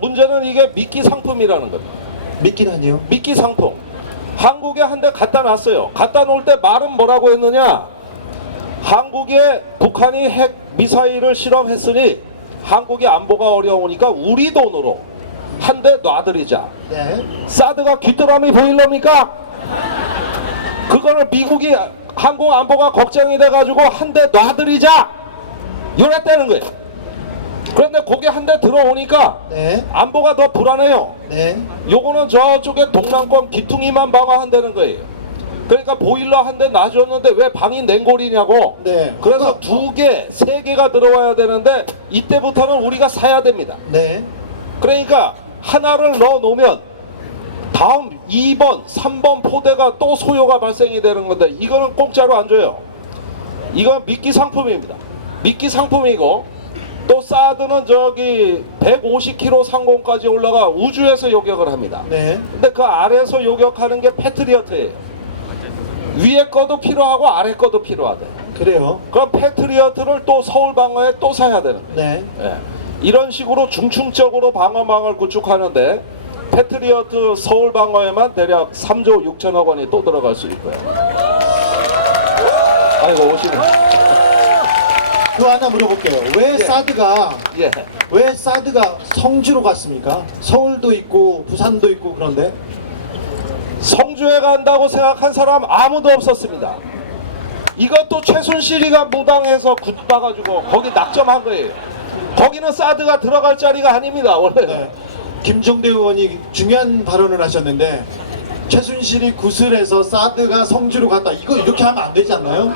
문제는 이게 미끼 상품이라는 겁니다. 믿기라니요? 미끼 상품. 한국에 한 대 갖다 놨어요. 갖다 놓을 때 말은 뭐라고 했느냐? 한국에 북한이 핵 미사일을 실험했으니 한국의 안보가 어려우니까 우리 돈으로 한 대 놔드리자. 네. 사드가 귀뚜라미 보일러입니까? 그거를 미국이 한국 안보가 걱정이 돼가지고 한 대 놔드리자. 이랬다는 거예요. 그런데 거기 한 대 들어오니까 네. 안보가 더 불안해요. 네. 요거는 저쪽에 동남권 기퉁이만 방어한다는 거예요. 그러니까 보일러 한 대 놔줬는데 왜 방이 냉골이냐고. 네. 그래서 두 개, 세 개가 들어와야 되는데 이때부터는 우리가 사야 됩니다. 네. 그러니까 하나를 넣어 놓으면 다음 2번, 3번 포대가 또 소요가 발생이 되는 건데 이거는 공짜로 안 줘요. 이건 미끼 상품입니다. 미끼 상품이고 또 사드는 저기 150km 상공까지 올라가 우주에서 요격을 합니다. 네. 근데 그 아래에서 요격하는 게 패트리어트예요. 위에 거도 필요하고 아래 거도 필요하대. 그래요. 그럼 패트리어트를 또 서울 방어에 또 사야 되는 거예요. 네. 예. 이런 식으로 중충적으로 방어망을 구축하는데 패트리어트 서울 방어에만 대략 3조 6천억 원이 또 들어갈 수 있고요. 아이고 오시네. 또 하나 물어볼게요. 왜 예. 사드가 예. 왜 사드가 성주로 갔습니까? 서울도 있고 부산도 있고 그런데 성주에 간다고 생각한 사람 아무도 없었습니다. 이것도 최순실이가 무당해서 굿 봐가지고 거기 낙점한 거예요. 거기는 사드가 들어갈 자리가 아닙니다 원래. 네. 김종대 의원이 중요한 발언을 하셨는데 최순실이 구슬해서 사드가 성주로 갔다. 이거 이렇게 하면 안 되지 않나요?